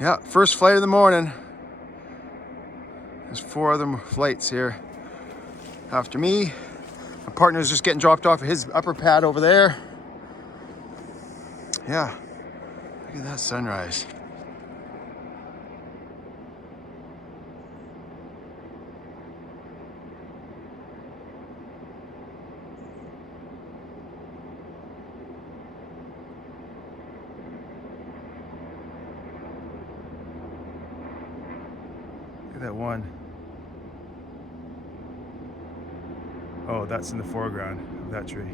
Yeah, first flight of the morning. There's 4 other flights here after me. My partner's just getting dropped off at his upper pad over there. Yeah, look at that sunrise. Look at that one. Oh, that's in the foreground of that tree.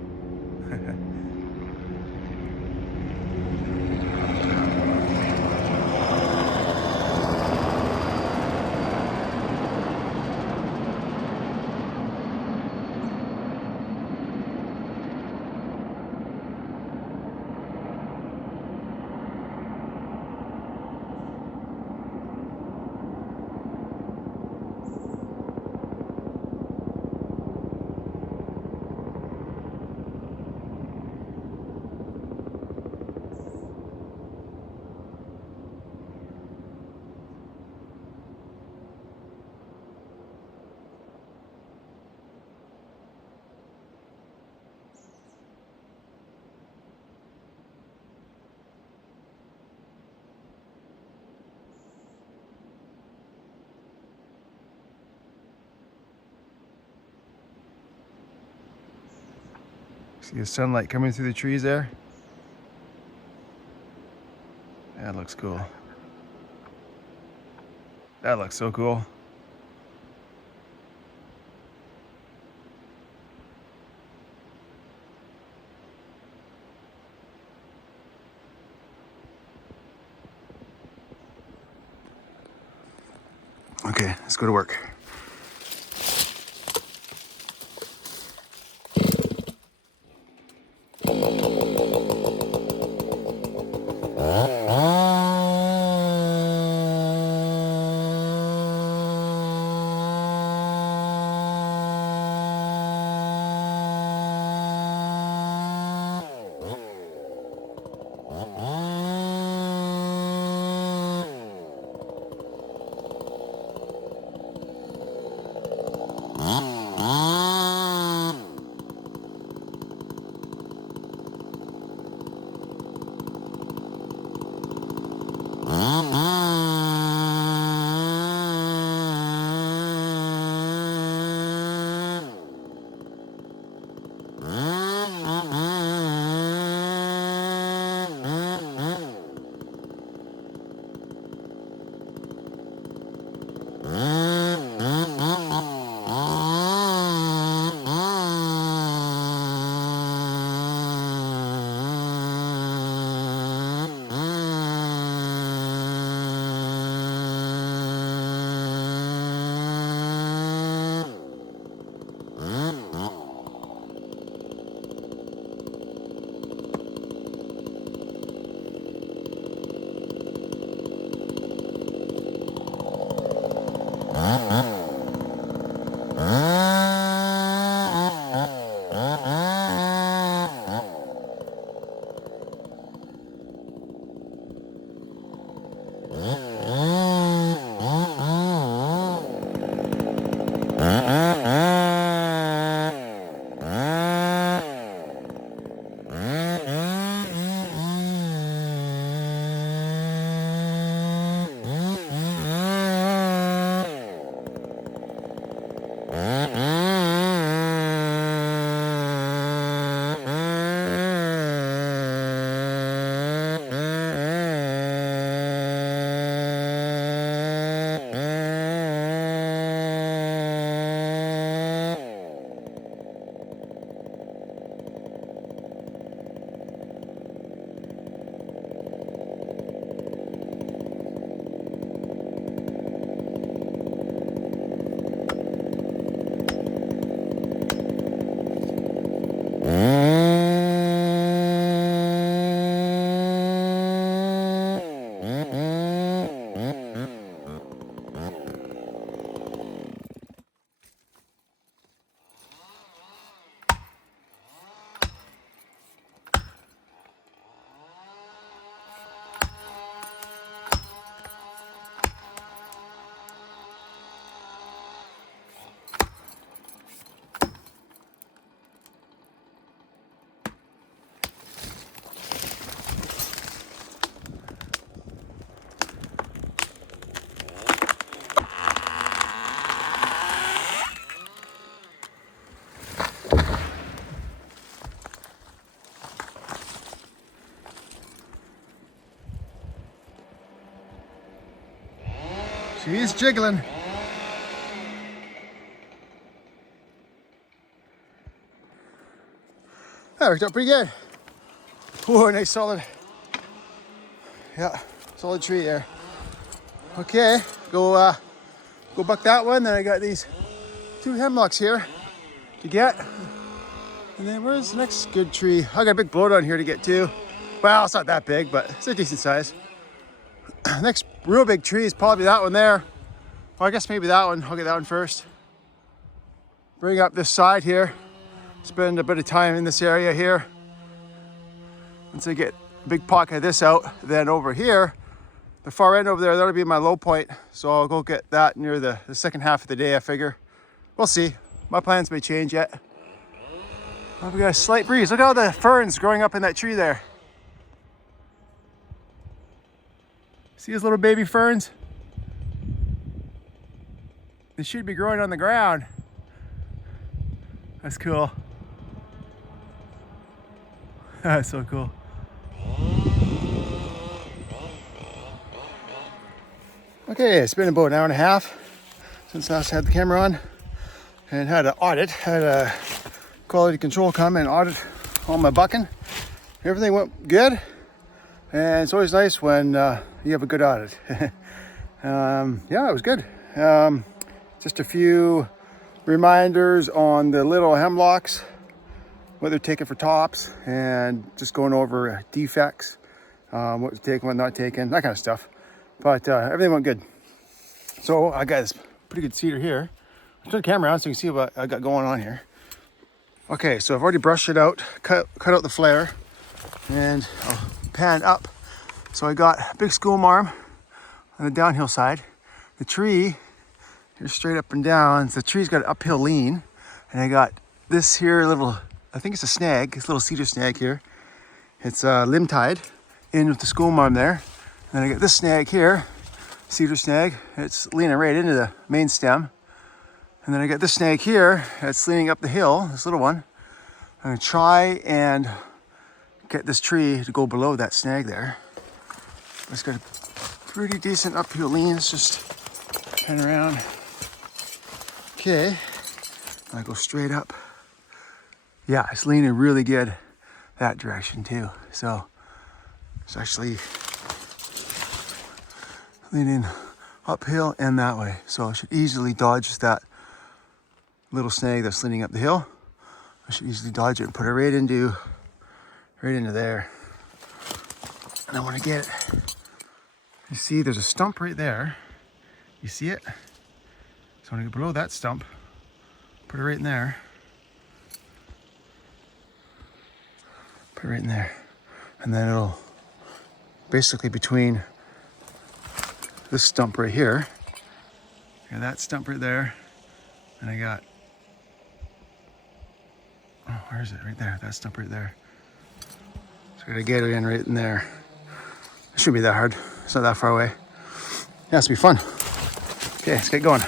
See the sunlight coming through the trees there? That looks cool. That looks so cool. Okay, let's go to work. She's jiggling. That worked out pretty good. Whoa, nice solid. Yeah, solid tree there. Okay, go buck that one. Then I got these 2 hemlocks here to get. And then where's the next good tree? I got a big blow down here to get to. Well, it's not that big, but it's a decent size. Next real big tree is probably that one there. Or I guess maybe that one. I'll get that one first. Bring up this side here. Spend a bit of time in this area here. Once I get a big pocket of this out, then over here, the far end over there, that'll be my low point. So I'll go get that near the second half of the day, I figure. We'll see. My plans may change yet. Oh, we got a slight breeze. Look at all the ferns growing up in that tree there. See those little baby ferns? They should be growing on the ground. That's cool. That's so cool. Okay, it's been about an hour and a half since last I had the camera on and had an audit, had a quality control come and audit all my bucking. Everything went good, and it's always nice when you have a good audit. Yeah, it was good. Just a few reminders on the little hemlocks, what they're taking for tops, and just going over defects, what was taken, what not taken, that kind of stuff. But everything went good. So I got this pretty good cedar here. I'll turn the camera on so you can see what I got going on here. Okay, so I've already brushed it out, cut out the flare, and I'll pan up. So I got a big school arm on the downhill side. The tree, here's straight up and down. The tree's got an uphill lean. And I got this here little, I think it's a snag, this little cedar snag here. It's limb tied in with the school arm there. And then I got this snag here, cedar snag. It's leaning right into the main stem. And then I got this snag here, it's leaning up the hill, this little one. I'm gonna try and get this tree to go below that snag there. It's got a pretty decent uphill lean. Let's just turn around. Okay, I go straight up. Yeah, it's leaning really good that direction too. So it's actually leaning uphill and that way. So I should easily dodge that little snag that's leaning up the hill. I should easily dodge it and put it right into there. And I want to get it. You see there's a stump right there. You see it? So I'm going to go below that stump, put it right in there. Put it right in there. And then it'll basically between this stump right here, and that stump right there, and I got, oh, where is it? Right there, that stump right there. So I gotta get it in right in there. It shouldn't be that hard. It's not that far away. Yeah, it's gonna be fun. Okay, let's get going.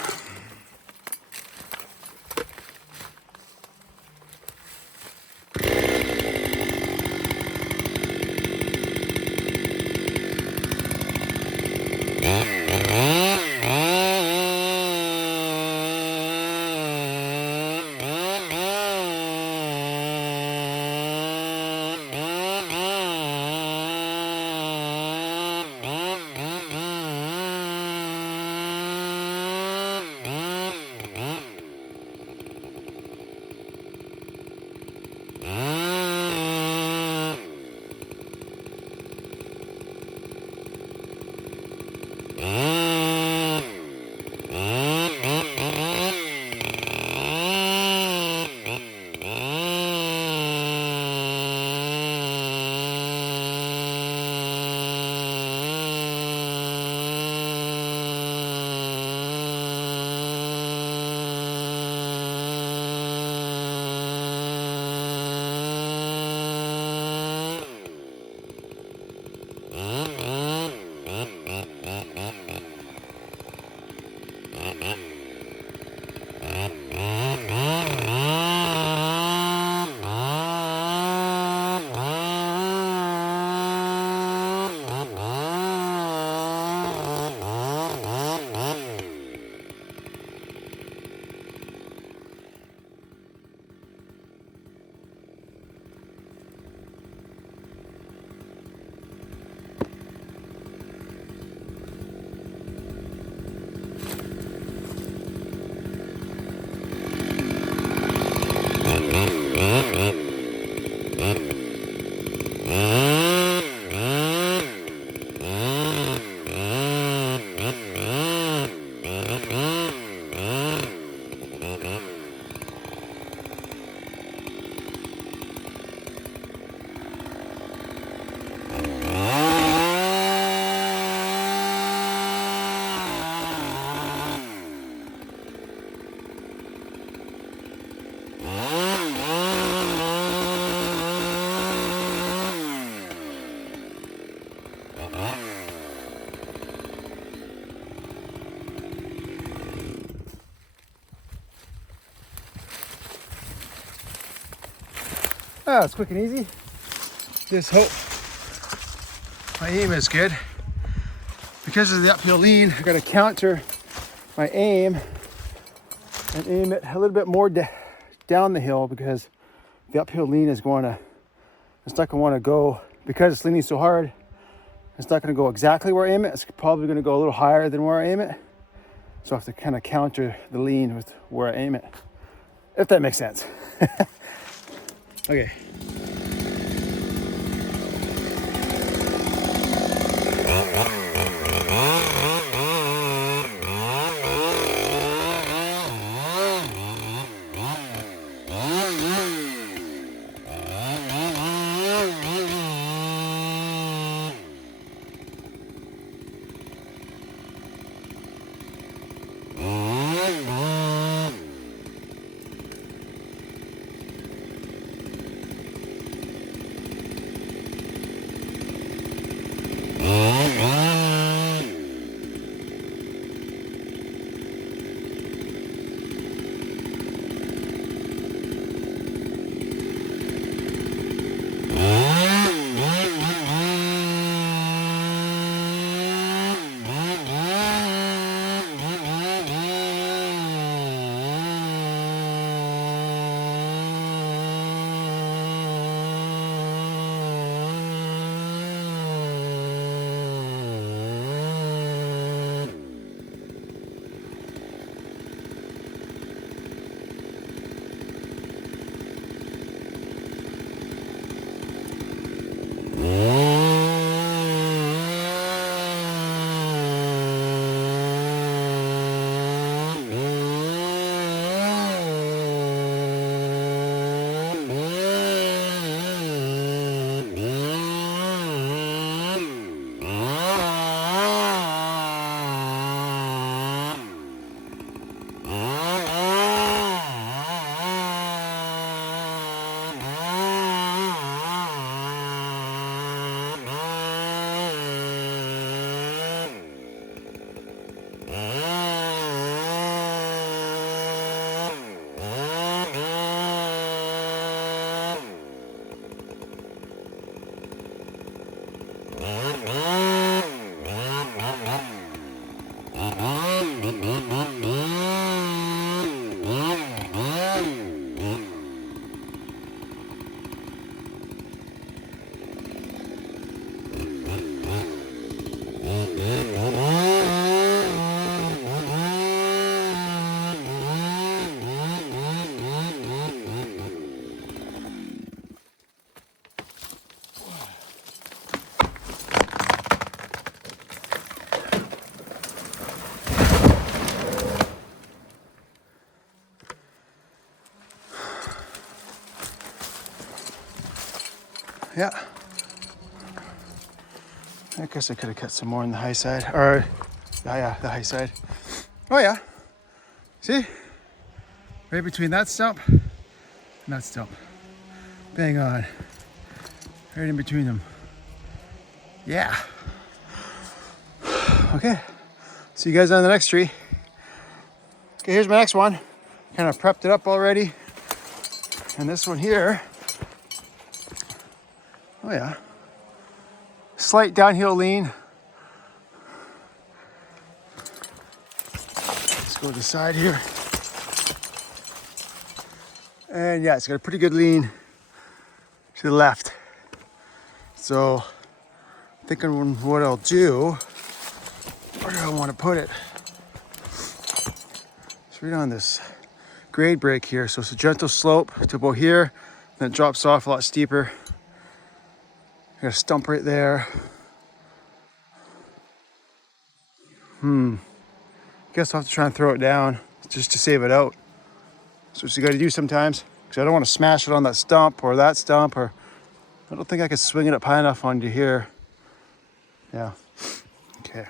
Oh, it's quick and easy. Just hope my aim is good. Because of the uphill lean, I gotta counter my aim and aim it a little bit more down the hill, because the uphill lean is it's not gonna wanna go, because it's leaning so hard, it's not gonna go exactly where I aim it. It's probably gonna go a little higher than where I aim it. So I have to kind of counter the lean with where I aim it, if that makes sense. Okay. Yeah. I guess I could have cut some more on the high side, or yeah, the high side. Oh yeah. See? Right between that stump and that stump. Bang on. Right in between them. Yeah. Okay. See you guys on the next tree. Okay, here's my next one. Kind of prepped it up already. And this one here. Oh yeah. Slight downhill lean. Let's go to the side here. And yeah, it's got a pretty good lean to the left. So thinking what I'll do, where do I want to put it? It's right on this grade break here. So it's a gentle slope to about here, then it drops off a lot steeper. I got a stump right there. Guess I'll have to try and throw it down just to save it out. That's what you got to do sometimes, because I don't want to smash it on that stump, or I don't think I could swing it up high enough onto here. Yeah. Okay.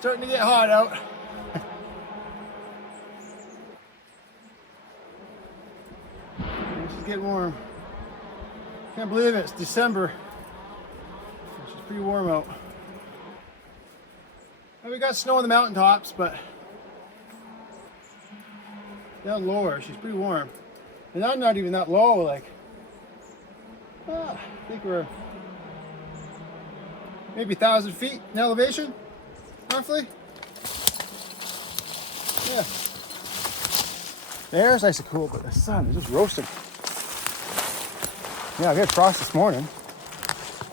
Starting to get hot out. She's getting warm. Can't believe it, it's December. It's pretty warm out. We got snow on the mountaintops, but down lower, she's pretty warm. And I'm not even that low, like, I think we're maybe 1,000 feet in elevation, roughly. Yeah. The air's nice and cool, but the sun is just roasting. Yeah, we had frost this morning.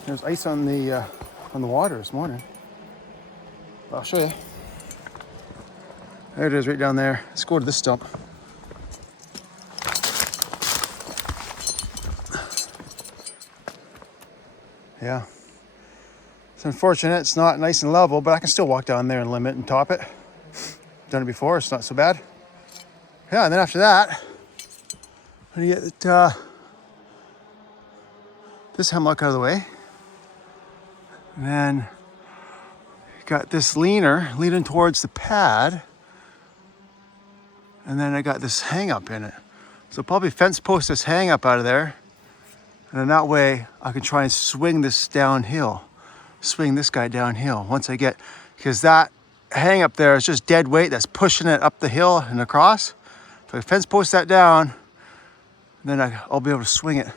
There's ice on the water this morning. I'll show you. There it is, right down there. Let's go to this stump. Yeah. It's unfortunate it's not nice and level, but I can still walk down there and limit and top it. Done it before, it's not so bad. Yeah, and then after that, I'm gonna get this hemlock out of the way. And then got this leaner leaning towards the pad. And then I got this hang up in it. So probably fence post this hang up out of there. And then that way I can try and swing this downhill. Swing this guy downhill once I get, because that hang up there is just dead weight that's pushing it up the hill and across. If I fence post that down, then I'll be able to swing it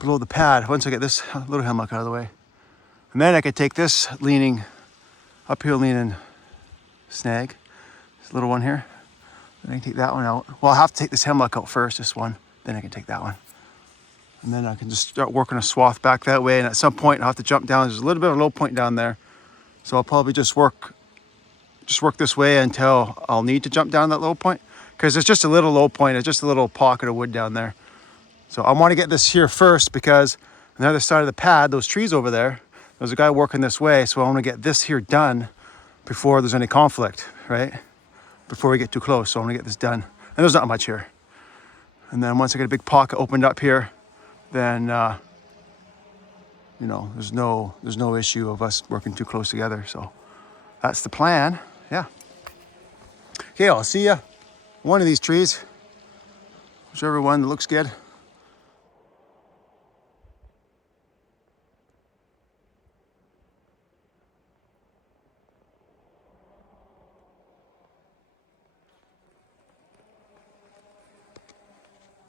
below the pad once I get this little hammock out of the way. And then I could take this uphill leaning snag, this little one here. Then I can take that one out. Well, I'll have to take this hemlock out first, this one. Then I can take that one. And then I can just start working a swath back that way. And at some point, I'll have to jump down. There's a little bit of a low point down there. So I'll probably just work this way until I'll need to jump down that low point. Because it's just a little low point. It's just a little pocket of wood down there. So I want to get this here first because on the other side of the pad, those trees over there, there's a guy working this way. So I want to get this here done before there's any conflict, right? Before we get too close. So I want to get this done. And there's not much here. And then once I get a big pocket opened up here, then you know, there's no issue of us working too close together. So that's the plan. Yeah. Okay, I'll see you one of these trees, whichever one that looks good.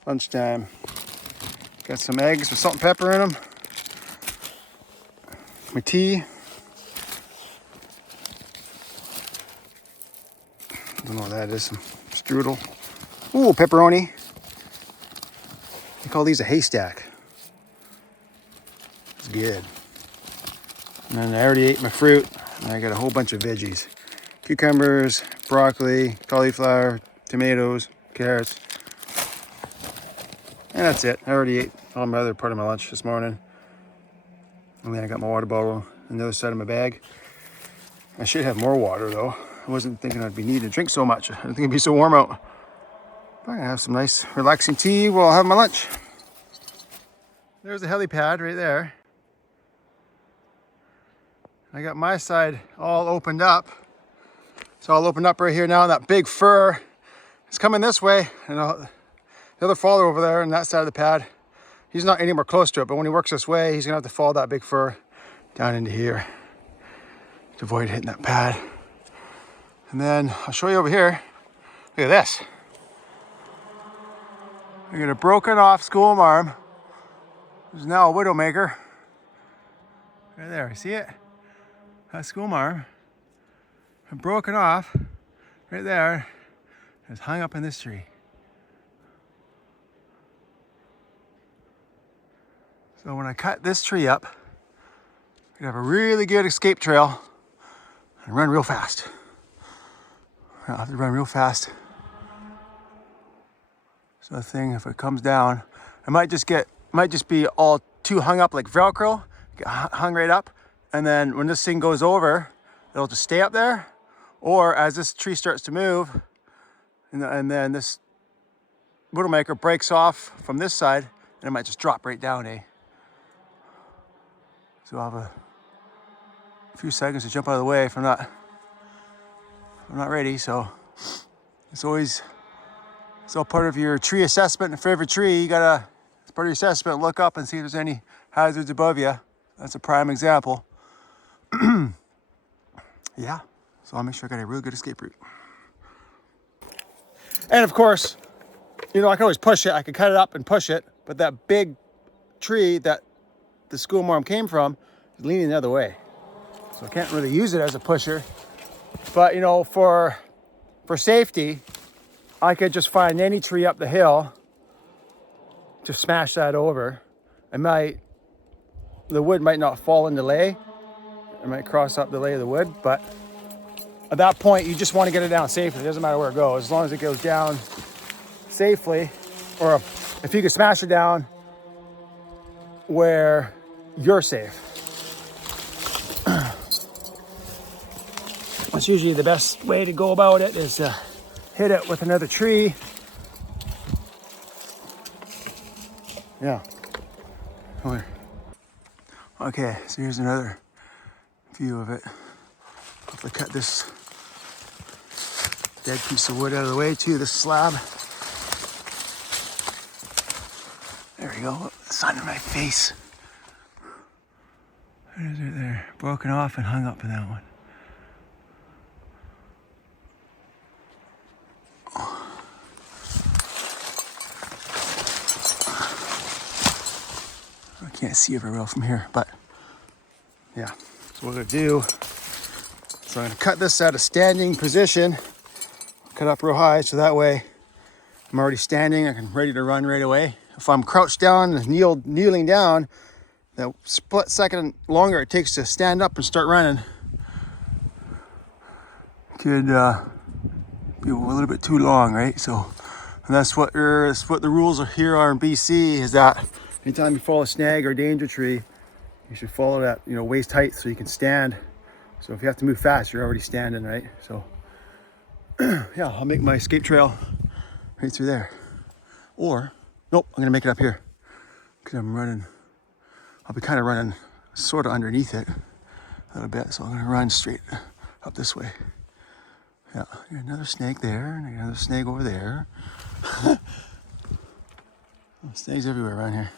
Lunchtime. Got some eggs with salt and pepper in them. My tea. I don't know what that is. Some strudel. Ooh, pepperoni. They call these a haystack. It's good. And then I already ate my fruit. And I got a whole bunch of veggies. Cucumbers, broccoli, cauliflower, tomatoes, carrots. And that's it. I already ate all my other part of my lunch this morning. And then I got my water bottle on the other side of my bag. I should have more water though. I wasn't thinking I'd be needing to drink so much. I didn't think it'd be so warm out. But I'm gonna have some nice relaxing tea while I have my lunch. There's a helipad right there. I got my side all opened up. So I'll open up right here now. That big fir is coming this way. And the other faller over there on that side of the pad, he's not anywhere close to it, but when he works this way, he's gonna have to follow that big fir down into here to avoid hitting that pad. And then I'll show you over here. Look at this. I got a broken off school arm. There's now a Widowmaker. Right there, see it? That school arm. Broken off right there. It's hung up in this tree. So when I cut this tree up, I can have a really good escape trail and run real fast. I'll have to run real fast. So the thing, if it comes down, it might just be all too hung up like Velcro, get hung right up. And then when this thing goes over, it'll just stay up there. Or as this tree starts to move, and then this Widowmaker breaks off from this side, and it might just drop right down, eh? So I'll have a few seconds to jump out of the way if I'm not ready. So it's all part of your tree assessment. And for every tree, you gotta, as part of your assessment, look up and see if there's any hazards above you. That's a prime example. Yeah, so I'll make sure I got a real good escape route. And of course, you know, I can always push it. I can cut it up and push it, but that big tree that the school marm came from is leaning the other way. So I can't really use it as a pusher. But you know, for safety, I could just find any tree up the hill to smash that over. The wood might not fall into lay. It might cross up the lay of the wood, but at that point, you just want to get it down safely. It doesn't matter where it goes, as long as it goes down safely, or if you can smash it down where you're safe. That's usually the best way to go about it, is to hit it with another tree. Yeah. Come here. Okay, so here's another view of it. Hopefully cut this dead piece of wood out of the way too, this slab. There we go, the sun in my face. There it is right there, broken off and hung up in that one. I can't see it very well from here, but yeah. So what I'm gonna do, so I'm gonna cut this at a standing position, cut up real high so that way I'm already standing, I'm ready to run right away. If I'm crouched down and kneeling down, that split second longer it takes to stand up and start running could be a little bit too long, right? So that's what the rules are here are in BC, is that anytime you fall a snag or danger tree, you should follow that, waist height so you can stand. So if you have to move fast, you're already standing, right? So yeah, I'll make my escape trail right through there. Or, nope, I'm gonna make it up here because I'll be kind of running sort of underneath it a little bit. So I'm gonna run straight up this way. Yeah, another snake there, and another snake over there. Snakes everywhere around here.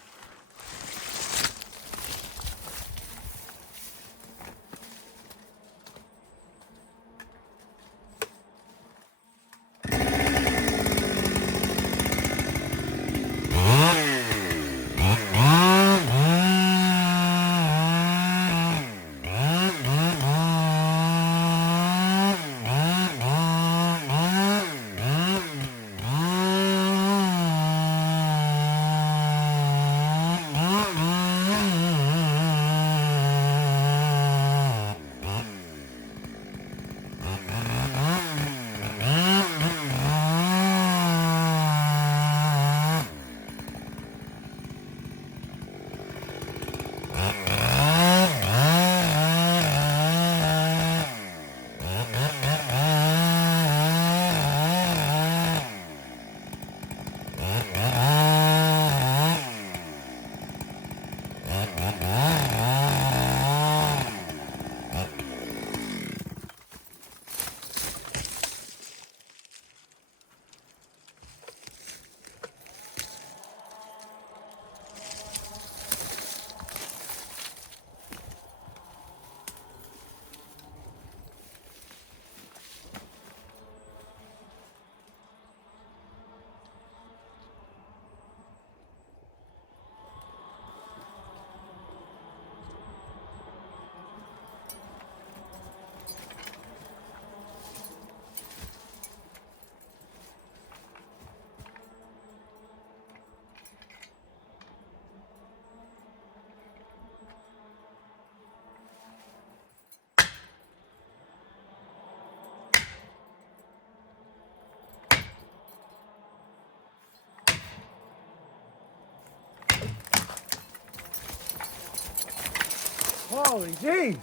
Holy gee!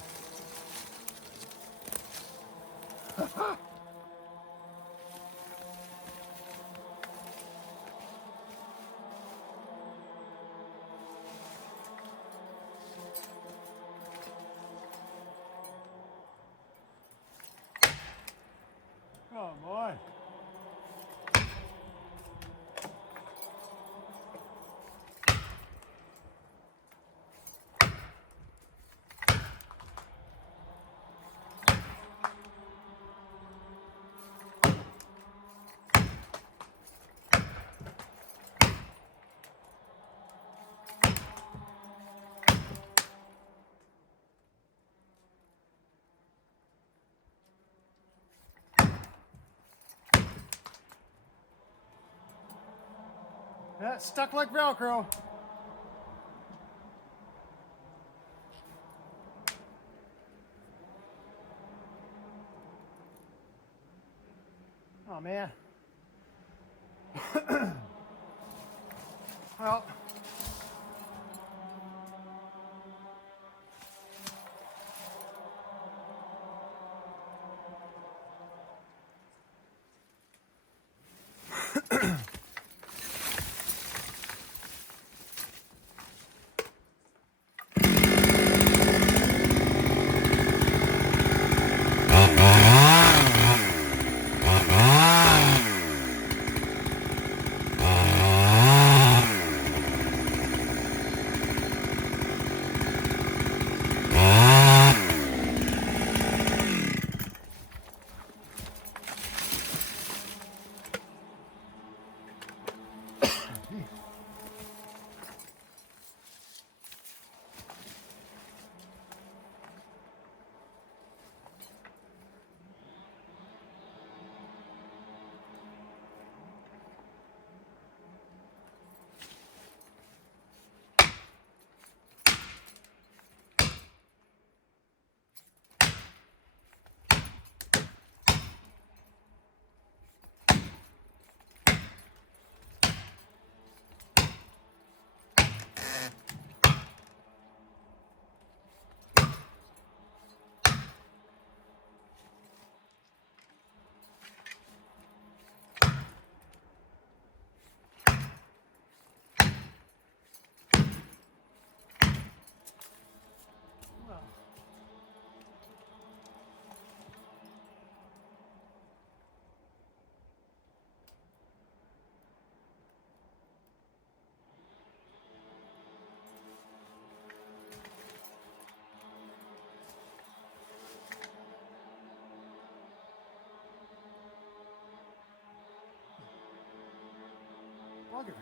Come on. That's stuck like Velcro. Oh man. Well. bugger.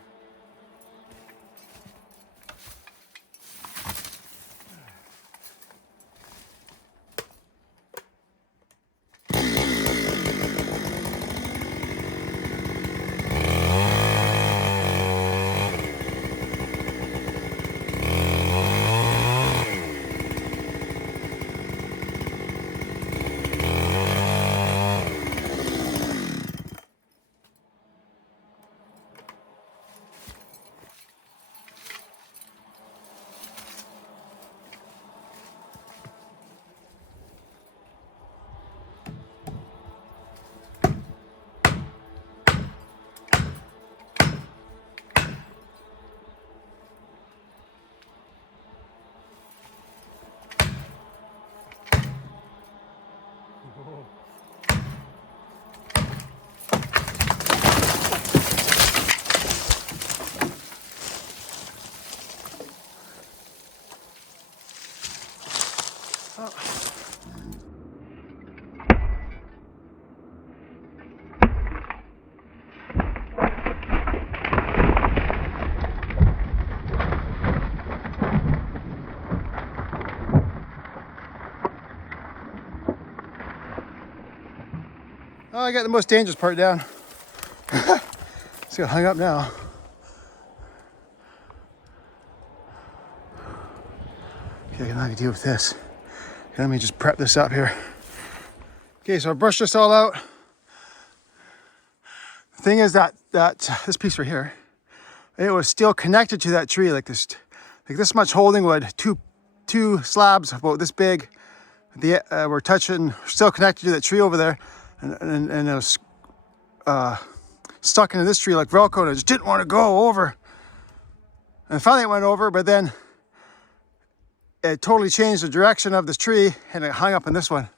Oh, I got the most dangerous part down. It's got hung up now. Okay, I can have to deal with this. Okay, let me just prep this up here. Okay, so I brushed this all out. The thing is that this piece right here, it was still connected to that tree like this much holding wood. Two slabs about this big. Were touching, still connected to that tree over there, and it was stuck into this tree like Velcro, and I just didn't want to go over. And finally it went over, but then it totally changed the direction of this tree, and it hung up on this one.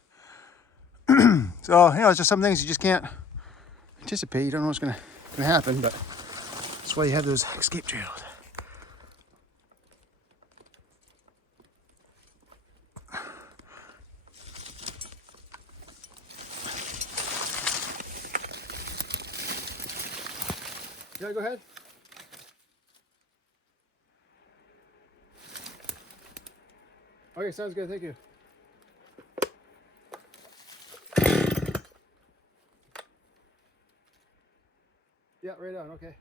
So, you know, it's just some things you just can't anticipate. You don't know what's gonna happen, but that's why you have those escape trails. Yeah, go ahead. Okay, sounds good. Thank you. Yeah, right on. Okay.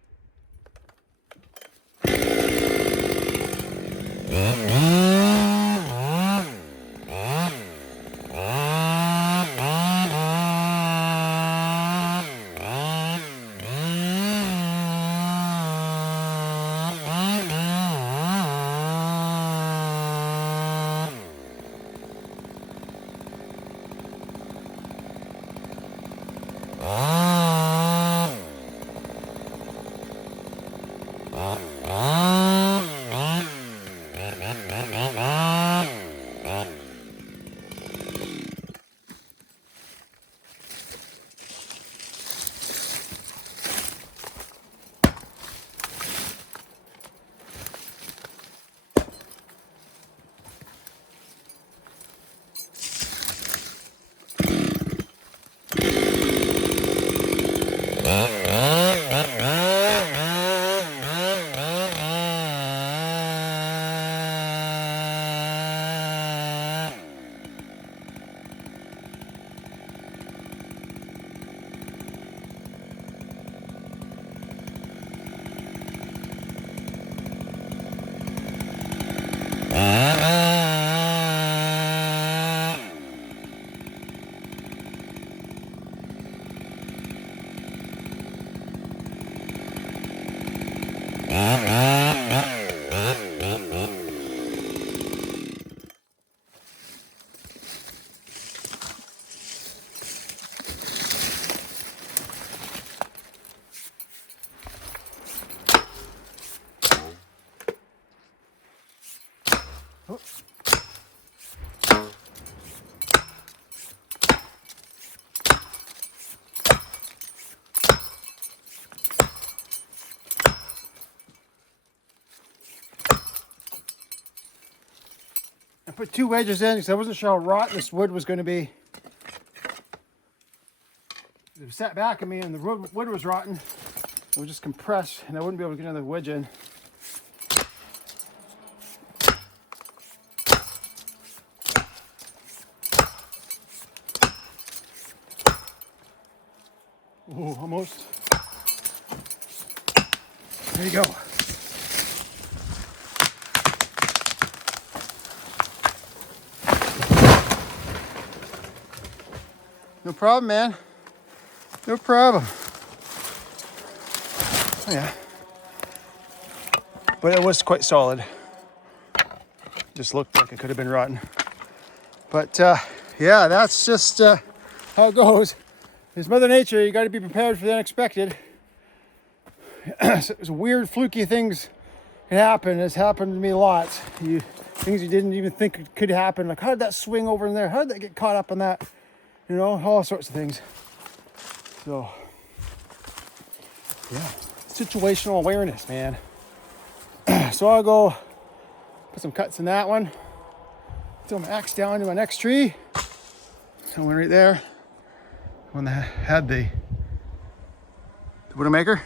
Oh. I put 2 wedges in because I wasn't sure how rotten this wood was going to be. It sat back at me and the wood was rotten. it would just compress and I wouldn't be able to get another wedge in. Ooh, almost. There you go. No problem, man. No problem. Oh, yeah. But it was quite solid. Just looked like it could have been rotten. But yeah, that's just how it goes. It's Mother Nature. You got to be prepared for the unexpected. It's weird, fluky things can happen. It's happened to me a lot. Things you didn't even think could happen. Like, how did that swing over in there? How did that get caught up in that? You know, all sorts of things. So, yeah, situational awareness, man. So I'll go put some cuts in that one. Throw my axe down to my next tree. So one right there. One that had the Widowmaker.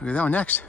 Look at that one next.